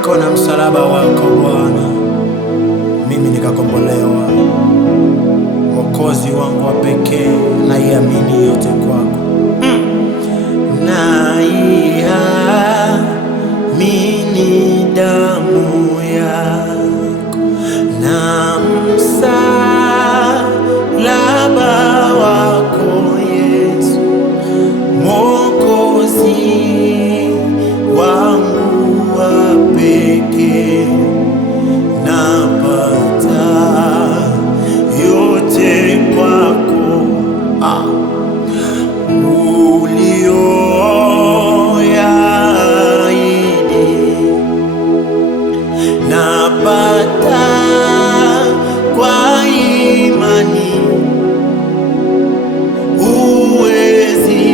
yako na msalaba wako Bwana, mimi nikakombolewa. Mwokozi wangu wa pekee, naiamini yote kwako. Naiamini damu yako na msalaba wako Yesu, Mwokozi wangu wa pekee. Napata yote kwako, ulioyaahidi. Napata kwa imani, huwezi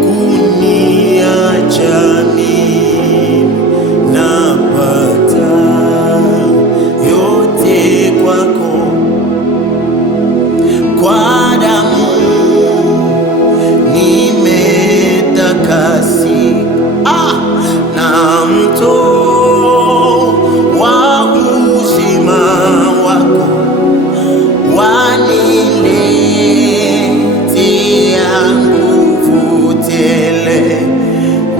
kuniacha mimi. Napata yote kwako, kwa damu nimetakasika, na mto wa uzima wako waniletea nguvu tele.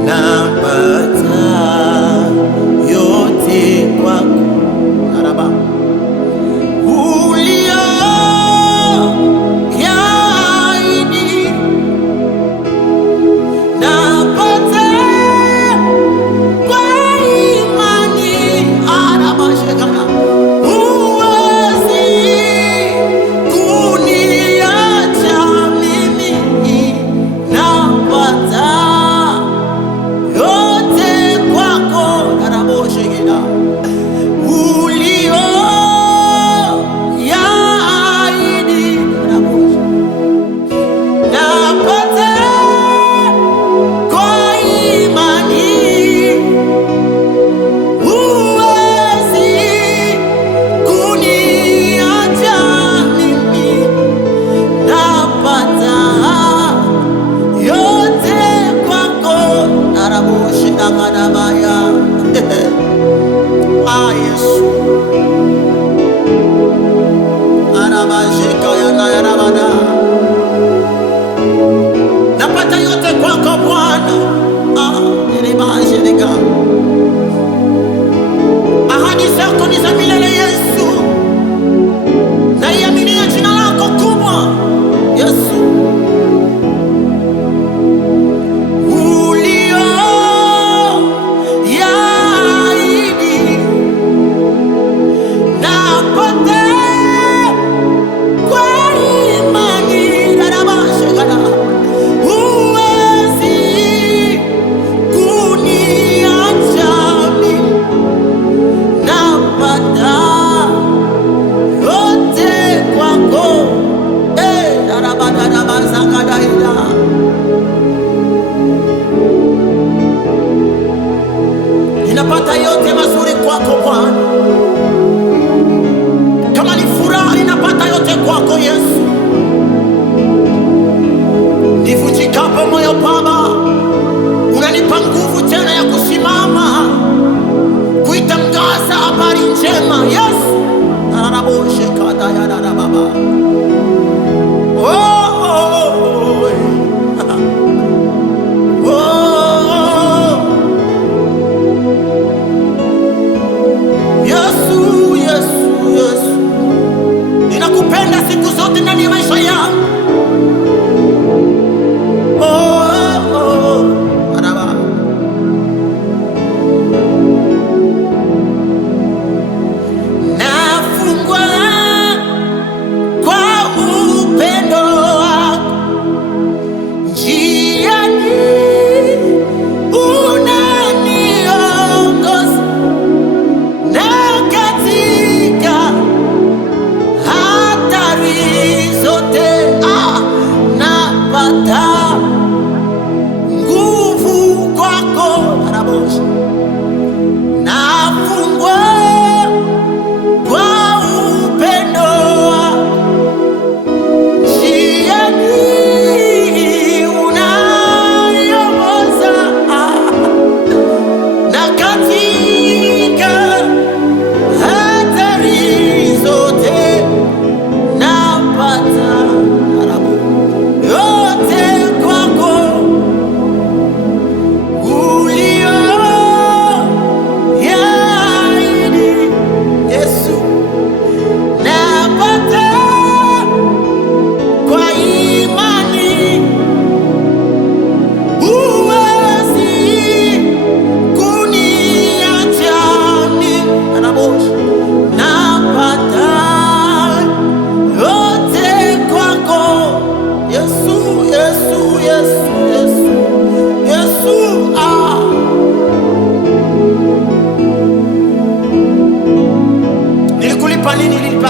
Napata yote kwako, araba ulioyaahidi. Napata kwa imani, araba shekana, huwezi kuniacha mimi. Napata yote kwako, araba shekana, ulioyaahidi. Napata kwa imani, huwezi kuniacha mimi. Napata yote kwako, narabushidakadabaya. Yesu arabashekayanayanabada. Napata yote kwako Bwana, nilibashirika. Ahadi zako ni za milele Yesu, naiaminia jina lako kubwa Yesu. Ulioyaahidi. Napata kwa imani, darabashekana, huwezi kuniacha mimi. Napata yote kwako, darabadadabazakadaida. Ninapata yote mazuri kwako Bwana. Kama ni furaha, ninapata yote kwako Yesu. Nivunjikapo moyo Baba, unanipa nguvu tena ya kusimama kuitangaza habari njema Yesu. Baba, Yesu, Yesu, Yesu, ninakupenda siku zote ndani ya maisha yangu. Nafungwa kwa upendo wako, njiani unaniongoza, na katika hatari zote napata nguvu kwako. Nafungwa kwa upendo wako, njiani unaniongoza, na katika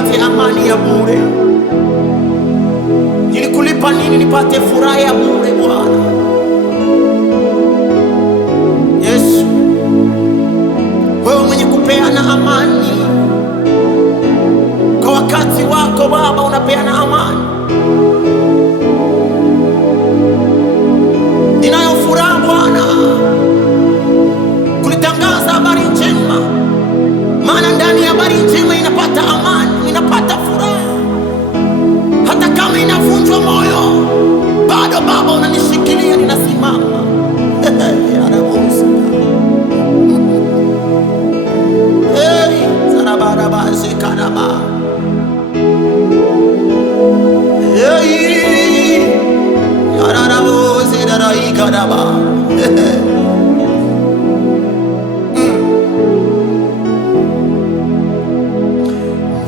nipate amani ya bure? Nilikulipa nini nipate furaha ya bure Bwana? Yesu, wewe mwenye kupeana amani kwa wakati wako Baba, unapeana amani. Ninayo furaha Bwana kulitangaza habari njema, maana ndani ya habari njema inapata amani, inapata furaha. Hata kama inavunjwa moyo, bado Baba unanishikilia, ninasimama.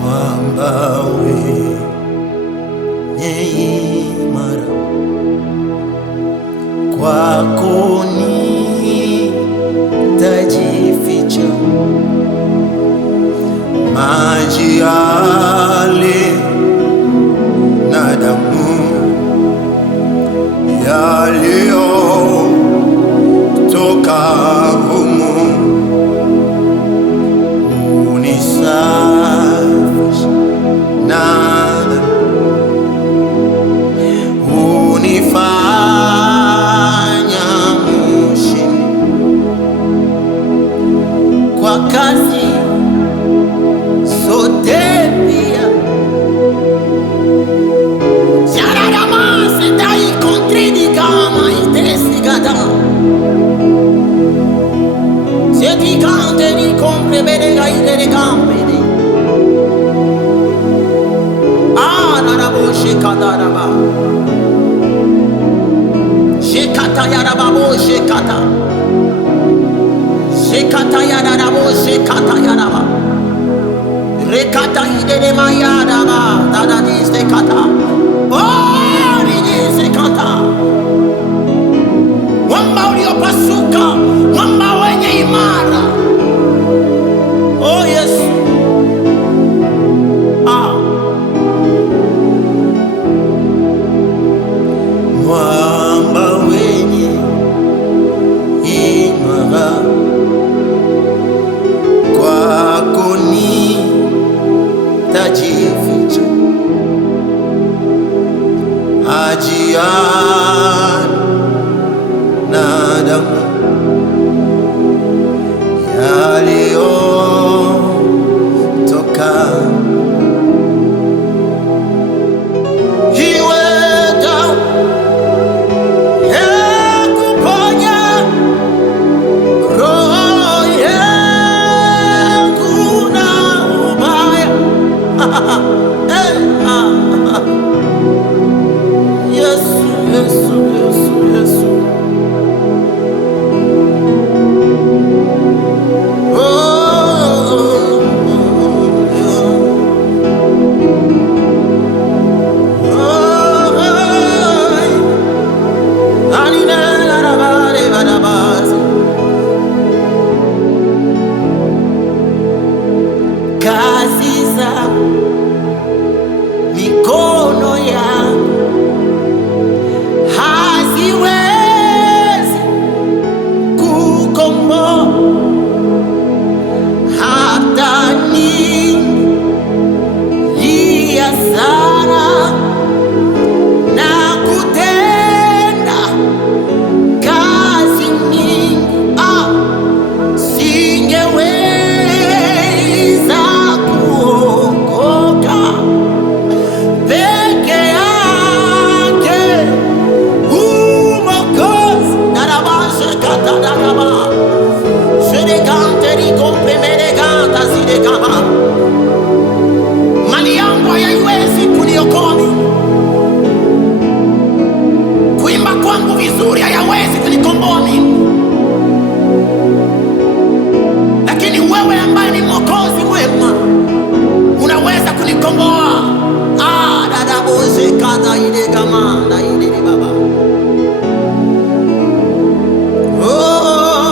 Mwamba wenye imara, kwako nitajificha. Maji yale na damu yaliyotoka humu unisafisha na unifanya mshindi kwa kazi sote pia. Shekata yarababo shekata, shekata yarababo shekata yaraba, rekata idene mayaraba, dada di shekata, oh di shekata. Mwamba uliopasuka, mwamba wenye imara, oh Yesu. Mwamba wenye imara, kwako nitajificha. Ajiani na damu yaliyotoka mikono yangu haziwezi kukomboa, hata nilia sana na kutenda kazi nyingi, singeweza kuokoka. Mali yangu haiwezi kuniokoa mimi, kuimba kwangu vizuri hayawezi kunikomboa mimi, lakini wewe ambaye ni Mwokozi mwema unaweza kunikomboa. Dadaboze kada ile kama na ile baba, oh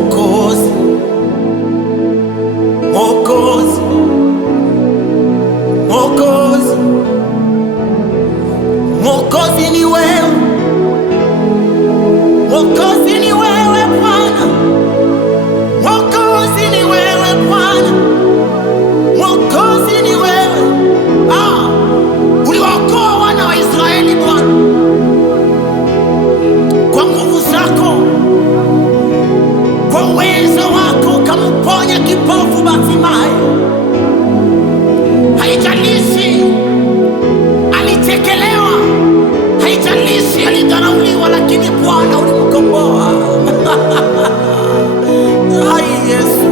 Mwokozi, Mwokozi, Mwokozi, Mwokozi ni wewe, Mwokozi ni wewe Bwana, Mwokozi ni wewe Bwana, Mwokozi ni wewe. Uliwaokoa wana wa Israeli Bwana, kwa nguvu zako, kwa uwezo wako ukamponya kipofu Bartimayo. Haijalishi alitekelewa, haijalishi alidharauliwa, lakini Bwana ulimkomboa. Ai Yesu,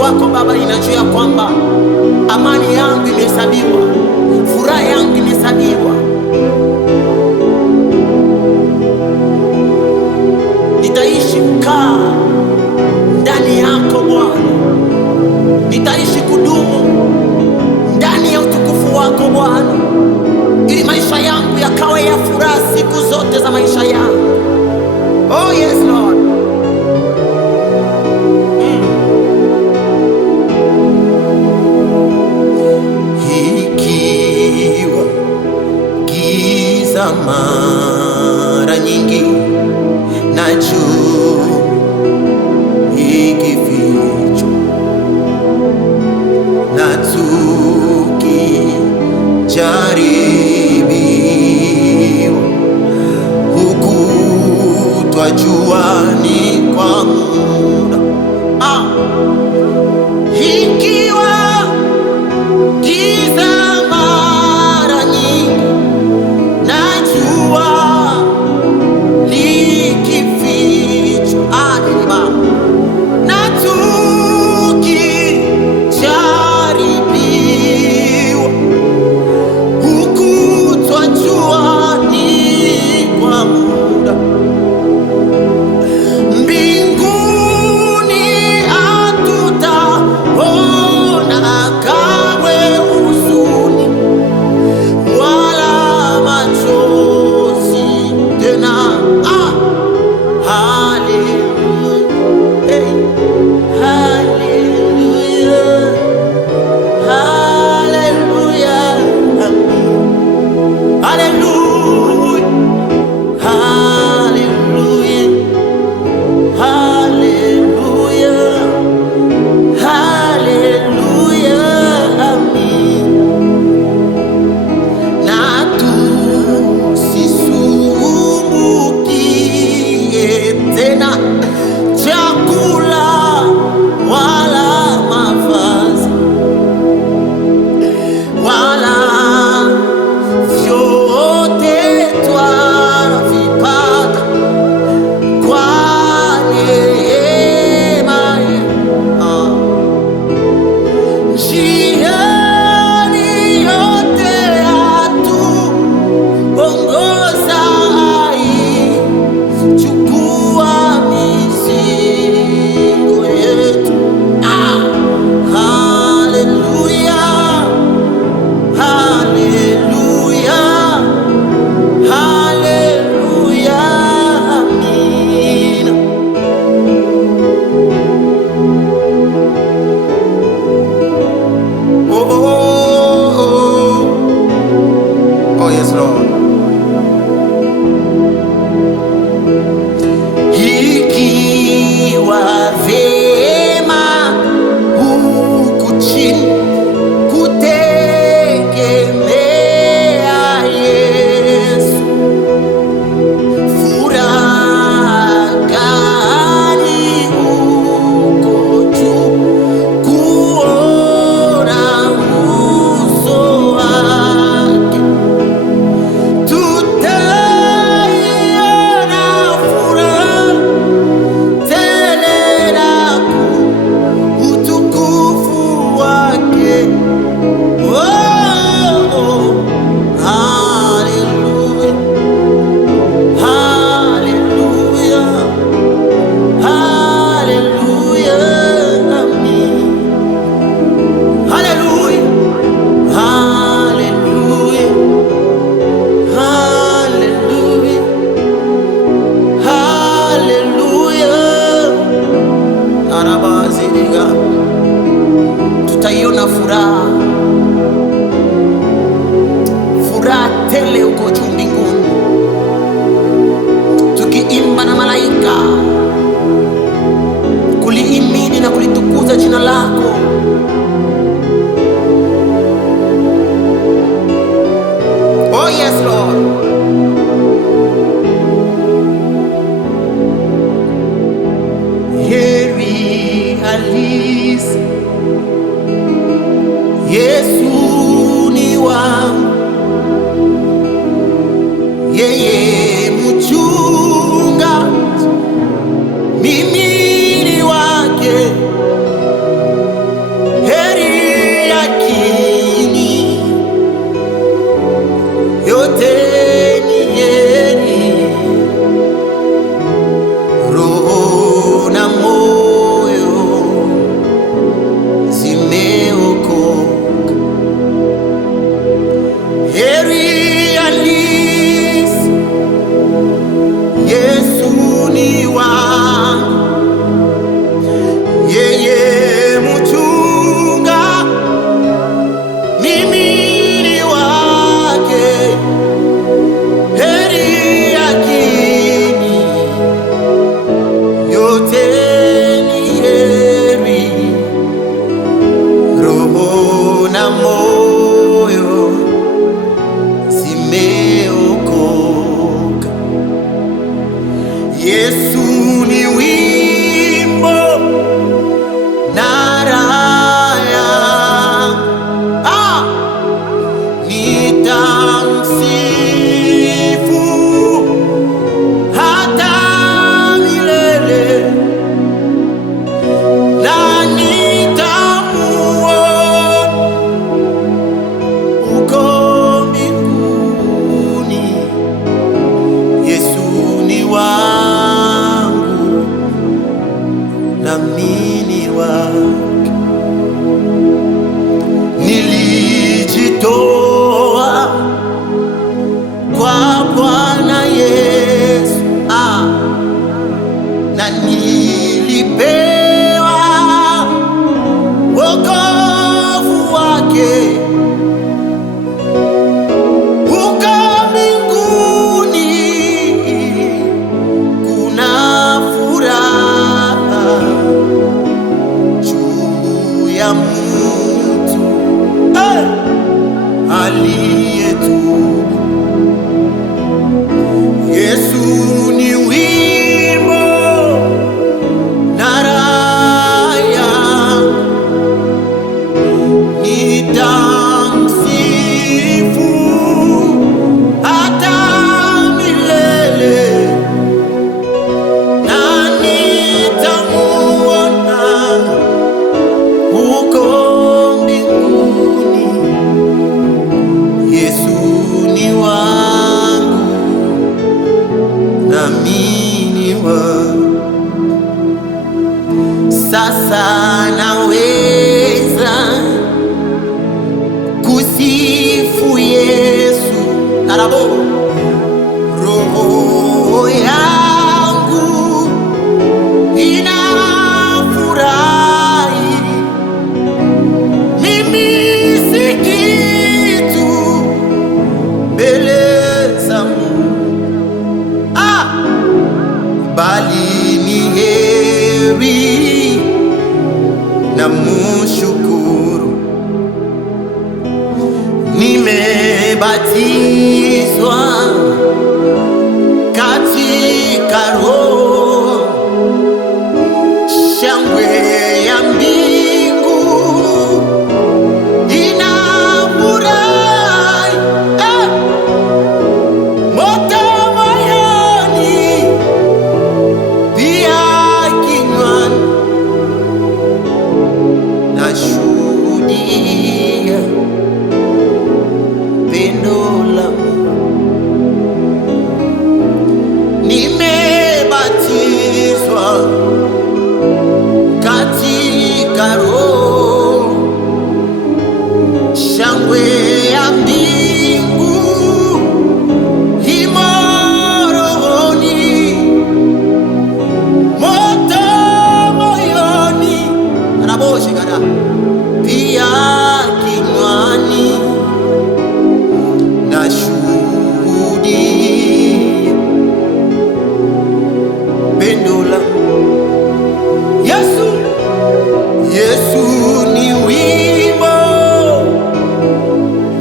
wako Baba, ninajua kwamba amani yangu imehesabiwa, furaha yangu imehesabiwa. Nitaishi kukaa ndani yako Bwana, nitaishi kudumu ndani ya utukufu wako Bwana, ili maisha yangu yakawe ya furaha siku zote za maisha yangu. Oh yes Lord. Ikiwa giza mara nyingi na jua ikifichwa na tukijaribiwa, huku twajua ni kwa muda. Ikiwa giza mara nyingi na jua likifichwa na tukijaribiwa, huku twajua ni kwa muda. Mbinguni hatutaona kamwe huzuni wala machozi tena. Hallelujah, hey, hallelujah, hallelujah, hallelujah, Yesu ni wimbo na raha, nitamsifu hata milele, na nitamuona uko mbinguni. Yesu ni wangu nami ni wake. Nilijitoa kwa Bwana Yesu, na nilipewa wokovu wake. Huko mbinguni kuna furaha juu ya mtu aliyetubu. Yesu ni wimbo na raha yangu, nitamsifu hata milele, na nitamuona huko mbinguni. Yesu ni wangu nami ni wake. Sasa naweza kusifu Yesu, narabo roho yangu inafurahi. Mimi si kitu mbele za Mungu, bali ni heri na mshukuru. Nimebatizwa katika Roho, shangwe ya mbingu inafurahi, moto moyoni pia kinywani, nashuhudia pendo la Mungu. Nimebatizwa katika Roho, shangwe ya mbingu imo rohoni, moto moyoni, anaboshikana pia kinywani, nashuhudia pendo la Yesu. Yesu ni wimbo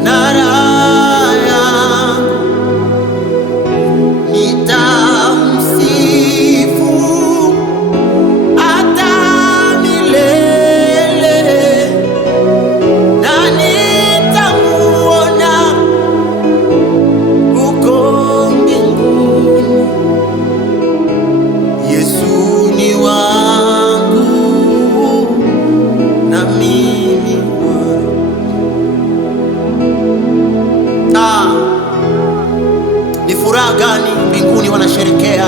na raha yangu, nitamsifu hata milele, na nitamuona huko mbinguni. Yesu ni wangu nami ni wake. Ni furaha gani mbinguni wanasherekea?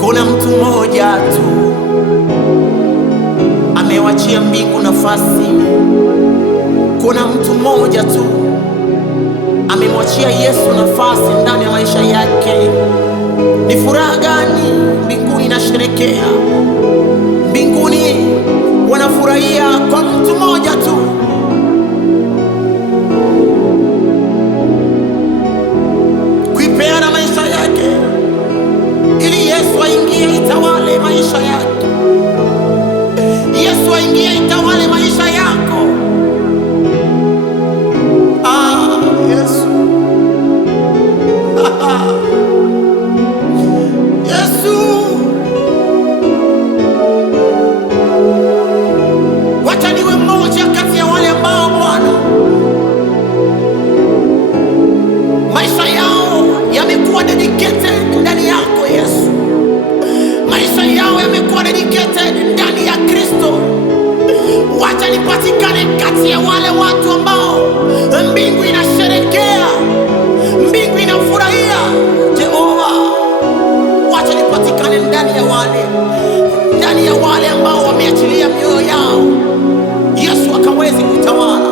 Kuna mtu mmoja tu amewachia mbingu nafasi. Kuna mtu mmoja tu amemwachia Yesu nafasi ndani ya maisha yake. Ni furaha gani mbinguni inasherekea? Mbinguni wanafurahia kwa mtu mmoja tu. Kuipeana maisha yake ili Yesu aingie itawale maisha yake. Yesu aingie itawale maisha yako. Yesu ndani ya wale ambao wameachilia mioyo yao, Yesu akawezi kutawala.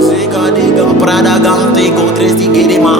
Zigadiga prada gante go tresi gedema.